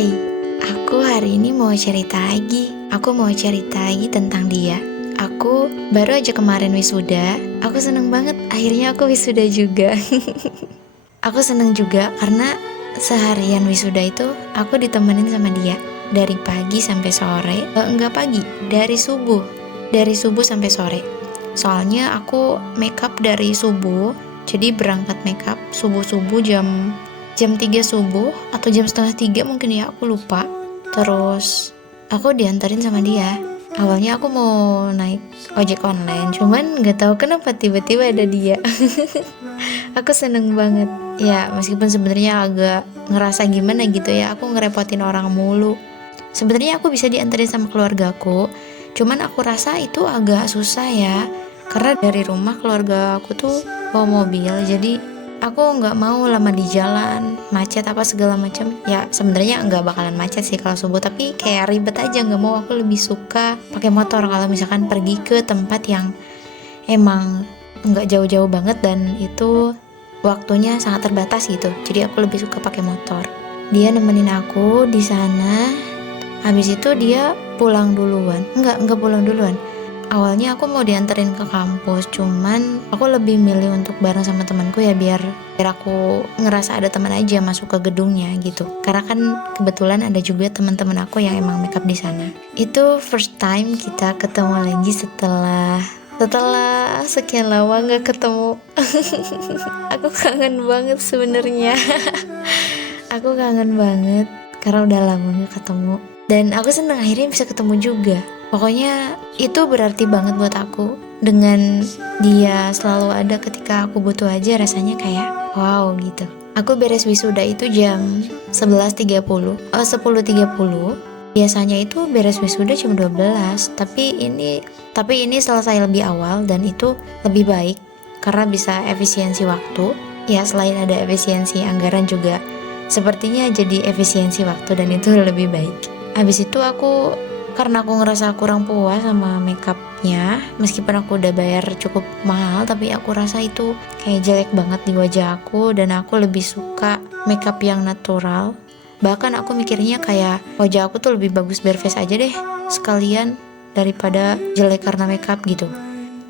Hai, aku hari ini mau cerita lagi. Aku mau cerita lagi tentang dia. Aku baru aja kemarin wisuda. Aku seneng banget, akhirnya aku wisuda juga. Aku seneng juga karena seharian wisuda itu aku ditemenin sama dia. Dari pagi sampai sore, enggak pagi, dari subuh. Dari subuh sampai sore. Soalnya aku makeup dari subuh, jadi berangkat makeup subuh-subuh jam 3 subuh atau jam setengah 3 mungkin ya, aku lupa. Terus aku diantarin sama dia. Awalnya aku mau naik ojek online, cuman nggak tahu kenapa tiba-tiba ada dia. Aku seneng banget. Ya meskipun sebenarnya agak ngerasa gimana gitu ya, aku ngerepotin orang mulu. Sebenarnya aku bisa diantarin sama keluargaku, cuman aku rasa itu agak susah ya, karena dari rumah keluarga aku tuh bawa mobil, jadi aku nggak mau lama di jalan, macet apa segala macam. Ya sebenarnya nggak bakalan macet sih kalau subuh, tapi kayak ribet aja, nggak mau. Aku lebih suka pakai motor kalau misalkan pergi ke tempat yang emang nggak jauh-jauh banget dan itu waktunya sangat terbatas gitu. Jadi aku lebih suka pakai motor. Dia nemenin aku di sana. Habis itu dia pulang duluan. Enggak pulang duluan. Awalnya aku mau dianterin ke kampus, cuman aku lebih milih untuk bareng sama temanku ya, biar aku ngerasa ada teman aja masuk ke gedungnya gitu. Karena kan kebetulan ada juga teman-teman aku yang emang makeup di sana. Itu first time kita ketemu lagi setelah sekian lama nggak ketemu. Aku kangen banget sebenarnya. Aku kangen banget karena udah lama nggak ketemu. Dan aku seneng akhirnya bisa ketemu juga. Pokoknya itu berarti banget buat aku. Dengan dia selalu ada ketika aku butuh aja, rasanya kayak wow gitu. Aku beres wisuda itu jam 11.30, 10.30. Biasanya itu beres wisuda jam 12, tapi ini selesai lebih awal dan itu lebih baik karena bisa efisiensi waktu. Ya selain ada efisiensi anggaran juga sepertinya jadi efisiensi waktu, dan itu lebih baik. Habis itu karena aku ngerasa kurang puas sama makeupnya, meskipun aku udah bayar cukup mahal, tapi aku rasa itu kayak jelek banget di wajah aku, dan aku lebih suka makeup yang natural. Bahkan aku mikirnya kayak wajah aku tuh lebih bagus bare face aja deh sekalian daripada jelek karena makeup gitu.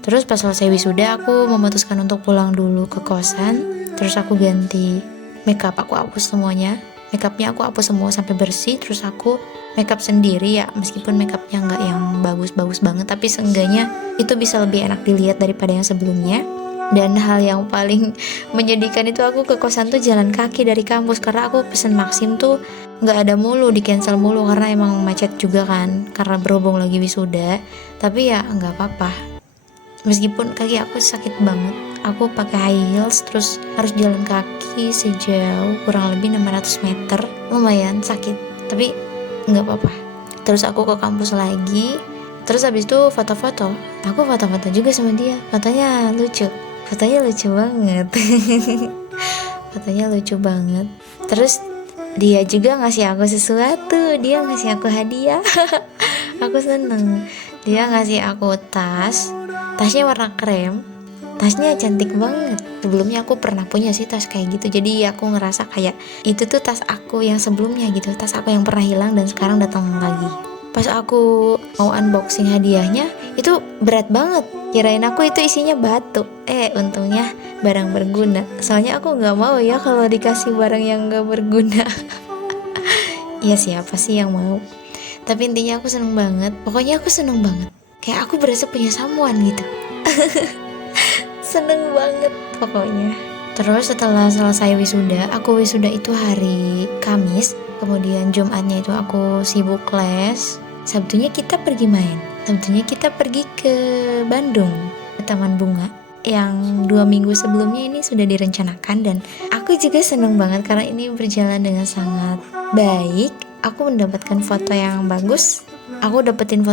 Terus pas selesai wisuda aku memutuskan untuk pulang dulu ke kosan. Terus aku ganti makeup, aku hapus semuanya. Makeupnya aku hapus semua sampai bersih. Terus aku makeup sendiri ya, meskipun makeupnya nggak yang bagus-bagus banget, tapi seenggaknya itu bisa lebih enak dilihat daripada yang sebelumnya. Dan hal yang paling menyedihkan itu aku ke kosan tuh jalan kaki dari kampus, karena aku pesen Maxim tuh nggak ada mulu, di cancel mulu karena emang macet juga kan, karena berhubung lagi wisuda. Tapi ya nggak apa-apa, meskipun kaki aku sakit banget. Aku pakai high heels terus harus jalan kaki sejauh kurang lebih 600 meter. Lumayan sakit, tapi nggak apa-apa. Terus aku ke kampus lagi. Terus habis itu foto-foto. Aku foto-foto juga sama dia. Fotonya lucu banget. Fotonya lucu banget. Terus dia juga ngasih aku sesuatu. Dia ngasih aku hadiah. Aku seneng. Dia ngasih aku tasnya warna krem. Tasnya cantik banget. Sebelumnya aku pernah punya sih tas kayak gitu. Jadi aku ngerasa kayak itu tuh tas aku yang sebelumnya gitu. Tas aku yang pernah hilang dan sekarang datang lagi. Pas aku mau unboxing hadiahnya, itu berat banget. Kirain aku itu isinya batu. Untungnya barang berguna. Soalnya aku gak mau ya kalau dikasih barang yang gak berguna. Ya siapa sih yang mau. Tapi intinya aku seneng banget. Pokoknya aku seneng banget. Kayak aku berasa punya someone gitu. Seneng banget pokoknya. Terus setelah selesai wisuda, aku wisuda itu hari Kamis. Kemudian Jumatnya itu aku sibuk les. Sabtunya kita pergi main. Sabtunya kita pergi ke Bandung, ke Taman Bunga, yang 2 minggu sebelumnya ini sudah direncanakan. Dan aku juga seneng banget karena ini berjalan dengan sangat baik. Aku mendapatkan foto yang bagus. Aku dapetin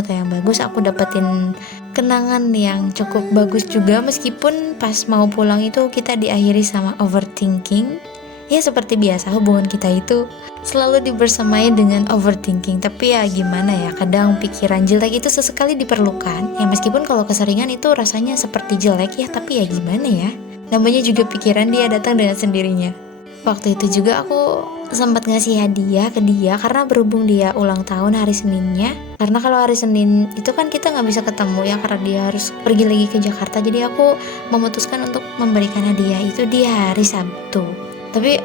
kenangan yang cukup bagus juga, meskipun pas mau pulang itu kita diakhiri sama overthinking. Ya seperti biasa, hubungan kita itu selalu dibersamai dengan overthinking. Tapi ya gimana ya, kadang pikiran jelek itu sesekali diperlukan. Ya meskipun kalau keseringan itu rasanya seperti jelek ya, tapi ya gimana ya, namanya juga pikiran, dia datang dengan sendirinya. Waktu itu juga aku sempat ngasih hadiah ke dia karena berhubung dia ulang tahun hari Seninnya. Karena kalau hari Senin itu kan kita nggak bisa ketemu ya karena dia harus pergi lagi ke Jakarta. Jadi aku memutuskan untuk memberikan hadiah itu di hari Sabtu. Tapi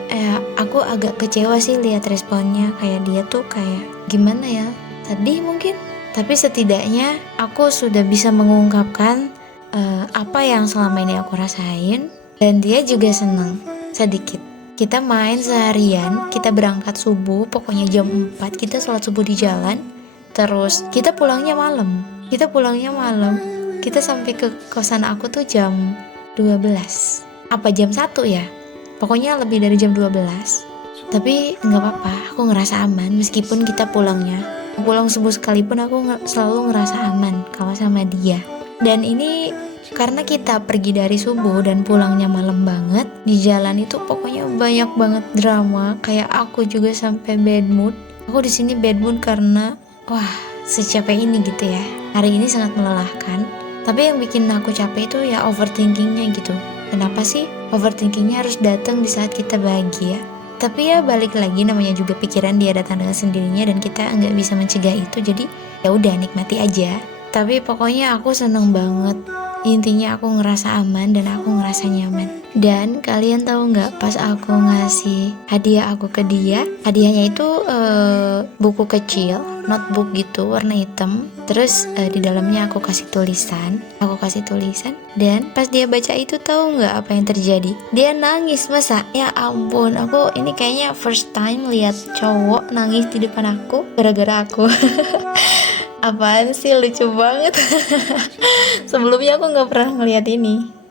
aku agak kecewa sih lihat responnya, kayak dia tuh kayak gimana ya, sedih mungkin. Tapi setidaknya aku sudah bisa mengungkapkan apa yang selama ini aku rasain, dan dia juga senang sedikit. Kita main seharian, kita berangkat subuh, pokoknya jam 4 kita sholat subuh di jalan. Terus kita pulangnya malam. Kita sampai ke kosan aku tuh jam 12. Apa jam 1 ya? Pokoknya lebih dari jam 12. Tapi nggak apa-apa, aku ngerasa aman meskipun kita pulang subuh sekalipun aku selalu ngerasa aman kalau sama dia. Dan ini karena kita pergi dari subuh dan pulangnya malam banget, di jalan itu pokoknya banyak banget drama. Kayak aku juga sampai bad mood. Aku di sini bad mood karena wah, secapek ini gitu ya. Hari ini sangat melelahkan. Tapi yang bikin aku capek itu ya overthinkingnya gitu. Kenapa sih overthinkingnya harus datang di saat kita bahagia? Tapi ya balik lagi, namanya juga pikiran, dia datang dengan sendirinya dan kita nggak bisa mencegah itu. Jadi ya udah, nikmati aja. Tapi pokoknya aku seneng banget. Intinya aku ngerasa aman dan aku ngerasa nyaman. Dan kalian tahu nggak, pas aku ngasih hadiah aku ke dia, hadiahnya itu buku kecil, notebook gitu warna hitam. Terus di dalamnya aku kasih tulisan. Dan pas dia baca itu, tahu nggak apa yang terjadi? Dia nangis. Masa? Ya ampun, aku ini kayaknya first time lihat cowok nangis di depan aku gara-gara aku. Apaan sih, lucu banget. Sebelumnya aku nggak pernah ngeliat ini.